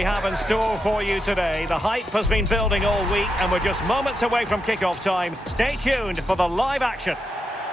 we have in store for you today. The hype has been building all week and we're just moments away from kick-off time. Stay tuned for the live action.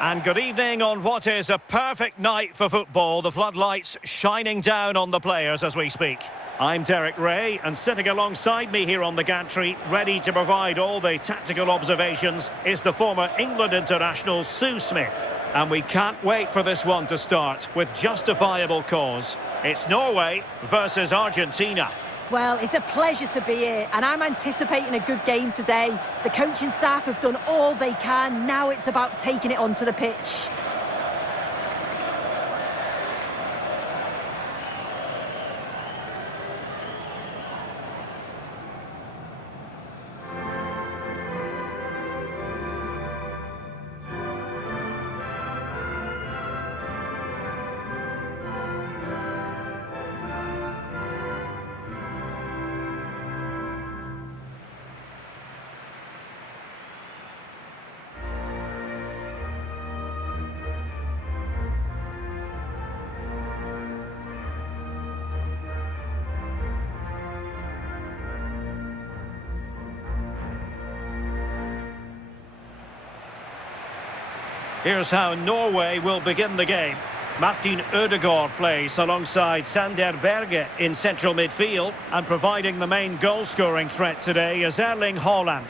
And good evening on what is a perfect night for football. The floodlights shining down on the players as we speak. I'm Derek Ray, and sitting alongside me here on the gantry, ready to provide all the tactical observations, is the former England international Sue Smith. And we can't wait for this one to start with justifiable cause. It's Norway versus Argentina. Well, it's a pleasure to be here, and I'm anticipating a good game today. The coaching staff have done all they can. Now it's about taking it onto the pitch. Here's how Norway will begin the game. Martínez Ødegaard plays alongside Sander Berge in central midfield, and providing the main goal-scoring threat today is Erling Haaland.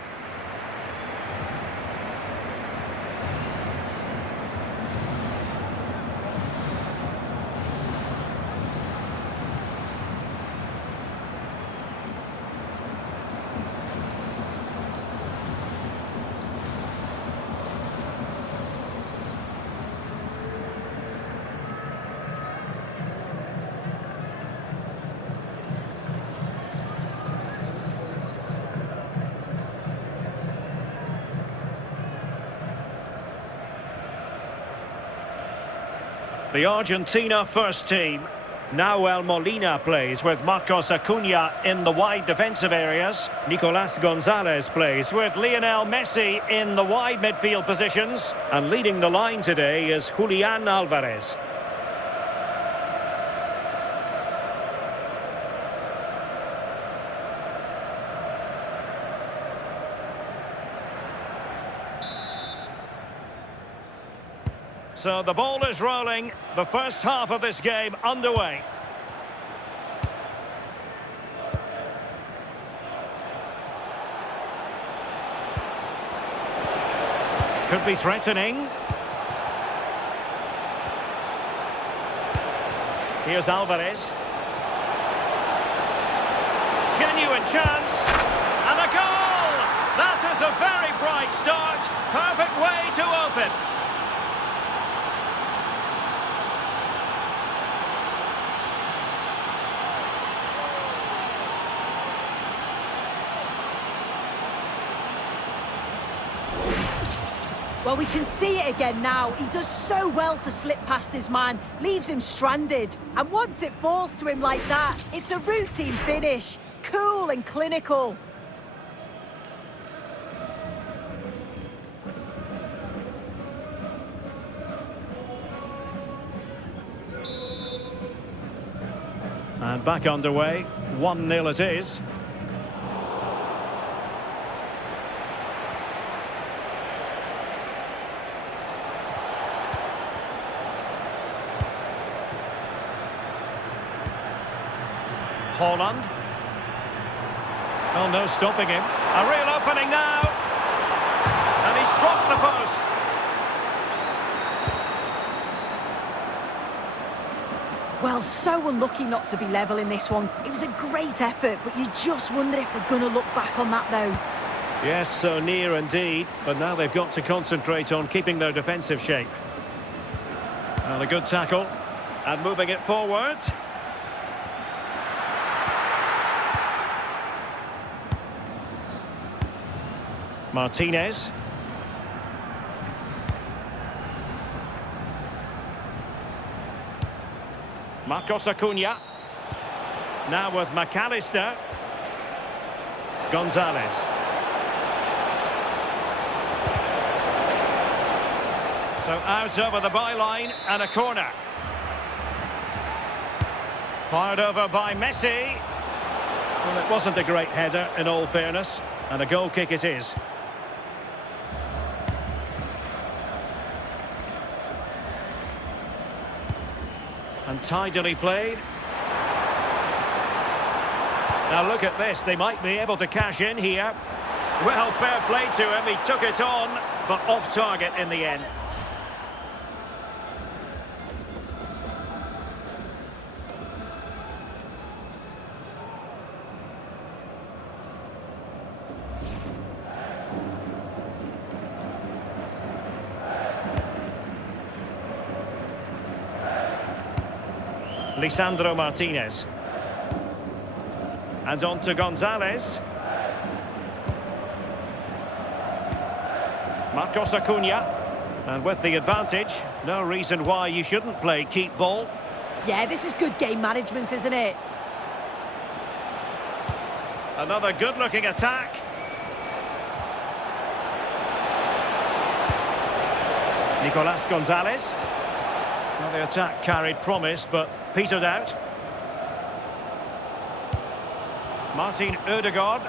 The Argentina first team. Nahuel Molina plays with Marcos Acuna in the wide defensive areas. Nicolás González plays with Lionel Messi in the wide midfield positions. And leading the line today is Julián Álvarez. So the ball is rolling, the first half of this game underway. Could be threatening. Here's Álvarez. Genuine chance. And a goal! That is a very bright start. Perfect way to open. Well, we can see it again now. He does so well to slip past his man, leaves him stranded. And once it falls to him like that, it's a routine finish. Cool and clinical. And back underway, 1-0 it is. Haaland. Oh, no stopping him. A real opening now. And he struck the post. Well, so unlucky not to be level in this one. It was a great effort, but you just wonder if they're going to look back on that, though. Yes, so near indeed. But now they've got to concentrate on keeping their defensive shape. Well, a good tackle. And moving it forward. Martínez. Marcos Acuna. Now with Allister. González. So out over the byline and a corner. Fired over by Messi. it wasn't a great header, in all fairness, and a goal kick it is. And tidily played. Now look at this, they might be able to cash in here. Well, fair play to him, he took it on, but off target in the end. Lisandro Martínez. And on to González. Marcos Acuna. And with the advantage, no reason why you shouldn't play keep ball. Yeah, this is good game management, isn't it? Another good-looking attack. Nicolás González. Well, the attack carried promise, but petered out. Messi and Argentina.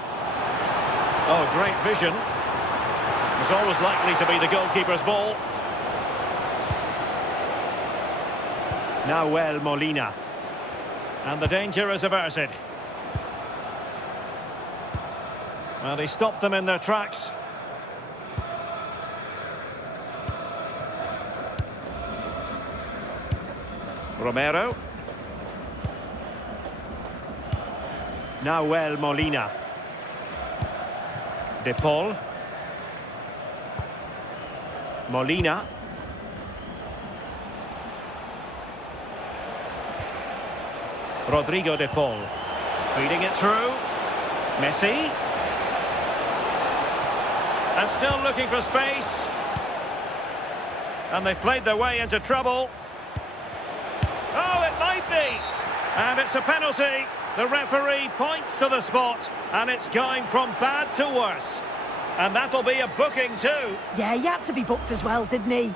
Oh, great vision. It was always likely to be the goalkeeper's ball. Nahuel Molina. And the danger is averted. Well, they stopped them in their tracks. Romero. Nahuel Molina. De Paul. Molina. Rodrigo de Paul. Feeding it through. Messi. And still looking for space. And they've played their way into trouble. Oh, it might be. And it's a penalty. The referee points to the spot. And it's going from bad to worse. And that'll be a booking too. Yeah, he had to be booked as well, didn't he?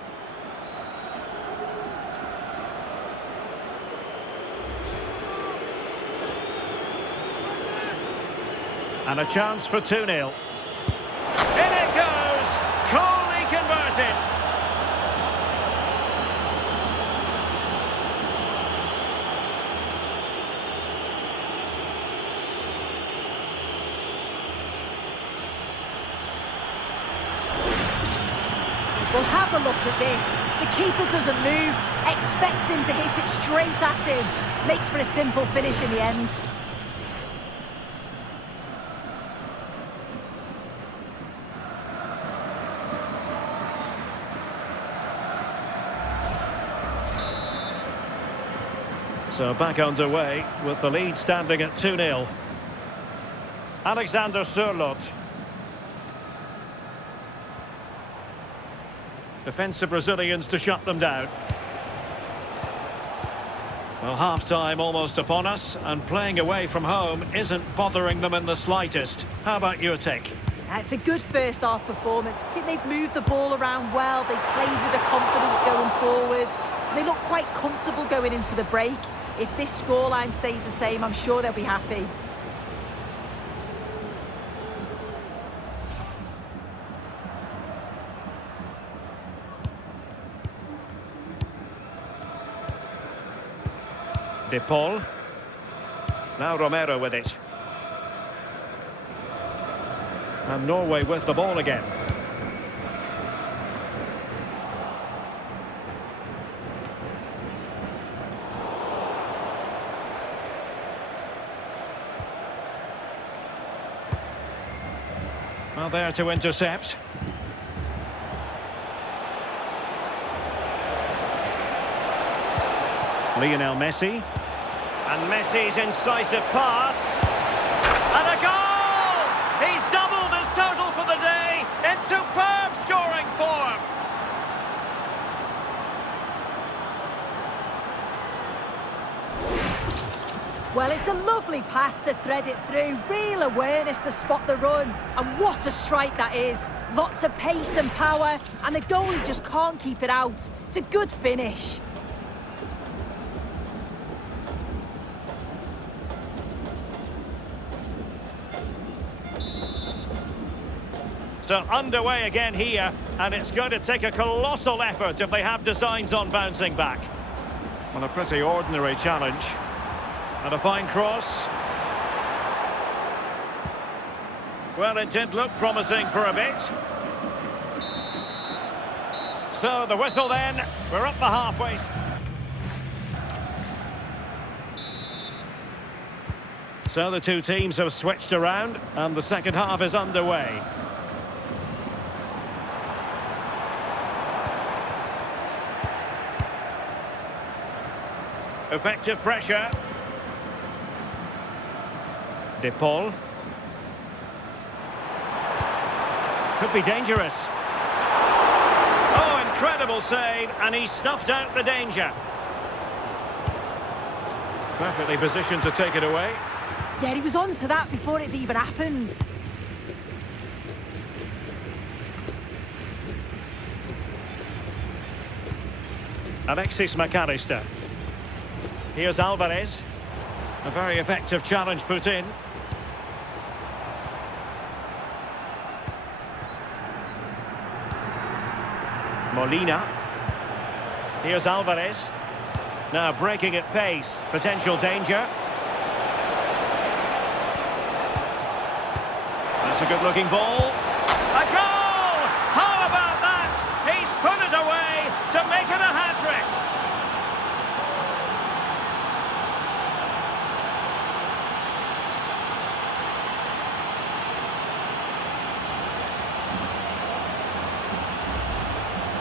And a chance for 2-0. In it goes! Coolly converted. Well, have a look at this. The keeper doesn't move, expects him to hit it straight at him. Makes for a simple finish in the end. So back underway with the lead standing at 2-0. Alexander Sørloth. Defensive Brazilians to shut them down. Well, half-time almost upon us, and playing away from home isn't bothering them in the slightest. How about your take? It's a good first-half performance. I think they've moved the ball around well. They played with the confidence going forward. They look quite comfortable going into the break. If this scoreline stays the same, I'm sure they'll be happy. De Paul. Now Romero with it. And Norway with the ball again. Well, there to intercept. Lionel Messi. And Messi's incisive pass. And a goal! He's doubled his total for the day in superb scoring form. Well, it's a lovely pass to thread it through. Real awareness to spot the run. And what a strike that is. Lots of pace and power. And the goalie just can't keep it out. It's a good finish. So underway again here, and it's going to take a colossal effort if they have designs on bouncing back. Well, a pretty ordinary challenge. And a fine cross. Well, it did look promising for a bit. So the whistle then, we're up the halfway. So the two teams have switched around, and the second half is underway. Effective pressure. De Paul. Could be dangerous. Oh, incredible save, and he snuffed out the danger. Perfectly positioned to take it away. Yeah, he was on to that before it even happened. Alexis McAllister. Here's Álvarez. A very effective challenge put in. Molina. Here's Álvarez. Now breaking at pace. Potential danger. That's a good-looking ball. A goal! How about that? He's put it away to make it a hat-trick.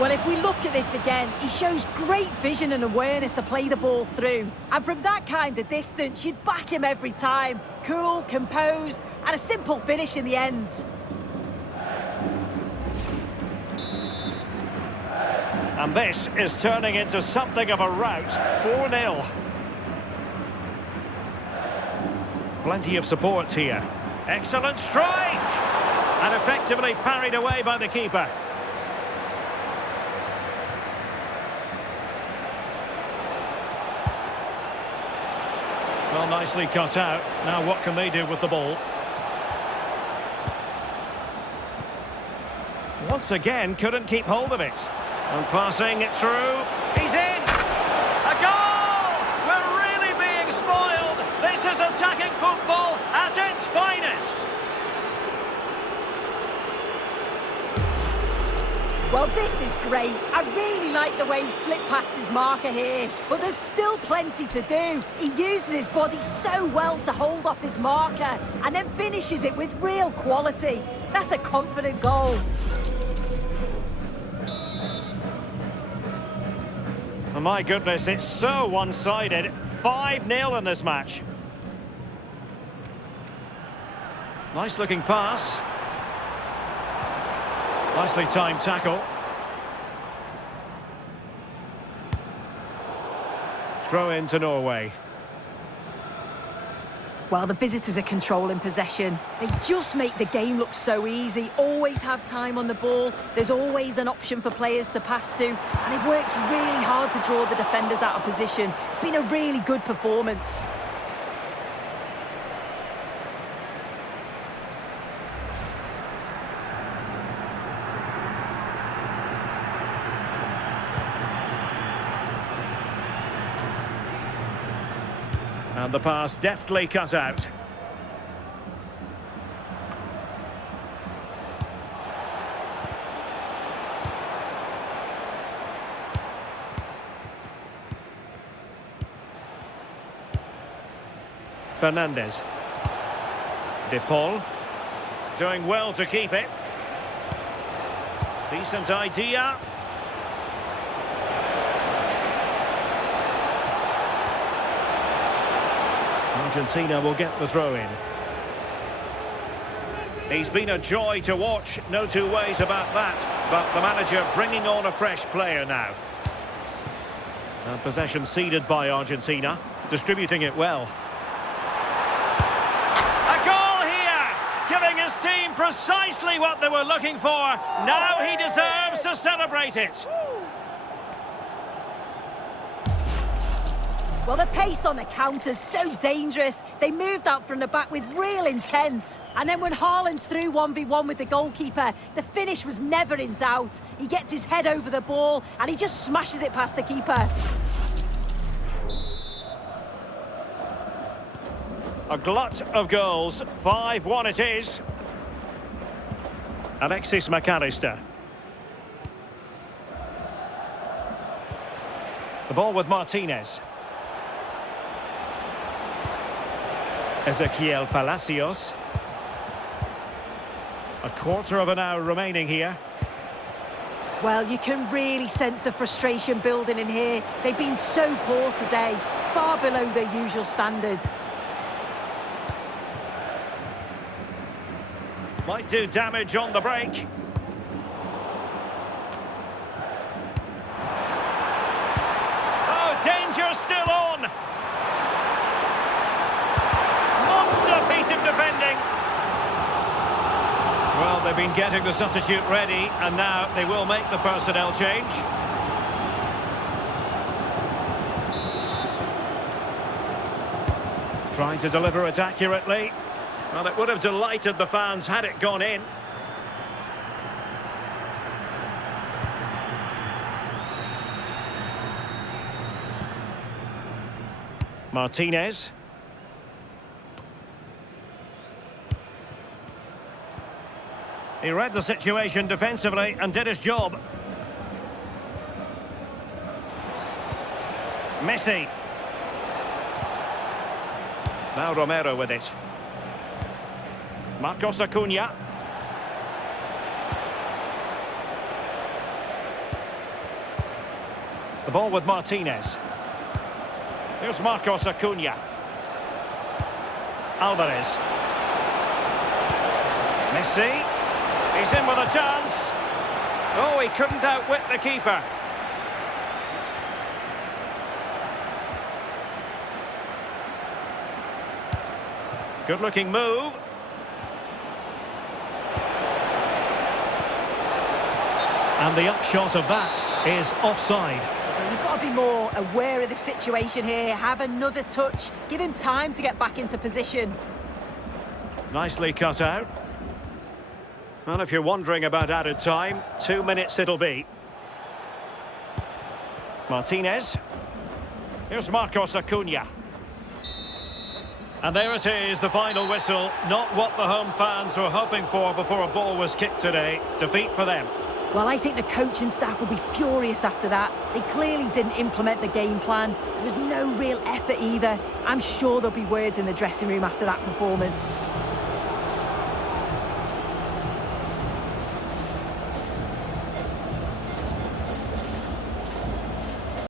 Well, if we look at this again, he shows great vision and awareness to play the ball through. And from that kind of distance, you'd back him every time. Cool, composed, and a simple finish in the end. And this is turning into something of a rout. 4-0. Plenty of support here. Excellent strike! And effectively parried away by the keeper. Well, nicely cut out. Now what can they do with the ball? Once again, couldn't keep hold of it. And passing it through. He's in! A goal! We're really being spoiled! This is attacking football at its finest! Well, this is great. I really like the way he slipped past his marker here. But there's still plenty to do. He uses his body so well to hold off his marker and then finishes it with real quality. That's a confident goal. Oh my goodness, it's so one-sided. 5-0 in this match. Nice looking pass. Nicely timed tackle. Throw in to Norway. Well, the visitors are controlling possession. They just make the game look so easy. Always have time on the ball. There's always an option for players to pass to. And they've worked really hard to draw the defenders out of position. It's been a really good performance. And the pass deftly cut out. Fernández. De Paul. Doing well to keep it. Decent idea. Argentina will get the throw in. He's been a joy to watch, no two ways about that. But the manager bringing on a fresh player now. And possession ceded by Argentina, distributing it well. A goal here, giving his team precisely what they were looking for. Now he deserves to celebrate it. Well, the pace on the counter's so dangerous. They moved out from the back with real intent. And then when Haaland's through 1v1 with the goalkeeper, the finish was never in doubt. He gets his head over the ball and he just smashes it past the keeper. A glut of goals. 5-1 it is. Alexis McAllister. The ball with Martínez. Ezequiel Palacios. A quarter of an hour remaining here. Well, you can really sense the frustration building in here. They've been so poor today, far below their usual standard. Might do damage on the break. Oh, danger still on! Monster piece of defending. Well, they've been getting the substitute ready, and now they will make the personnel change. Trying to deliver it accurately. Well, it would have delighted the fans had it gone in. Martínez. He read the situation defensively and did his job. Messi. Now Romero with it. Marcos Acuna. The ball with Martínez. Here's Marcos Acuna. Álvarez. Messi. He's in with a chance. Oh, he couldn't outwit the keeper. Good-looking move. And the upshot of that is offside. You've got to be more aware of the situation here. Have another touch. Give him time to get back into position. Nicely cut out. Well, if you're wondering about added time, 2 minutes it'll be. Martínez. Here's Marcos Acuna. And there it is, the final whistle. Not what the home fans were hoping for before a ball was kicked today. Defeat for them. Well, I think the coaching staff will be furious after that. They clearly didn't implement the game plan. There was no real effort either. I'm sure there'll be words in the dressing room after that performance.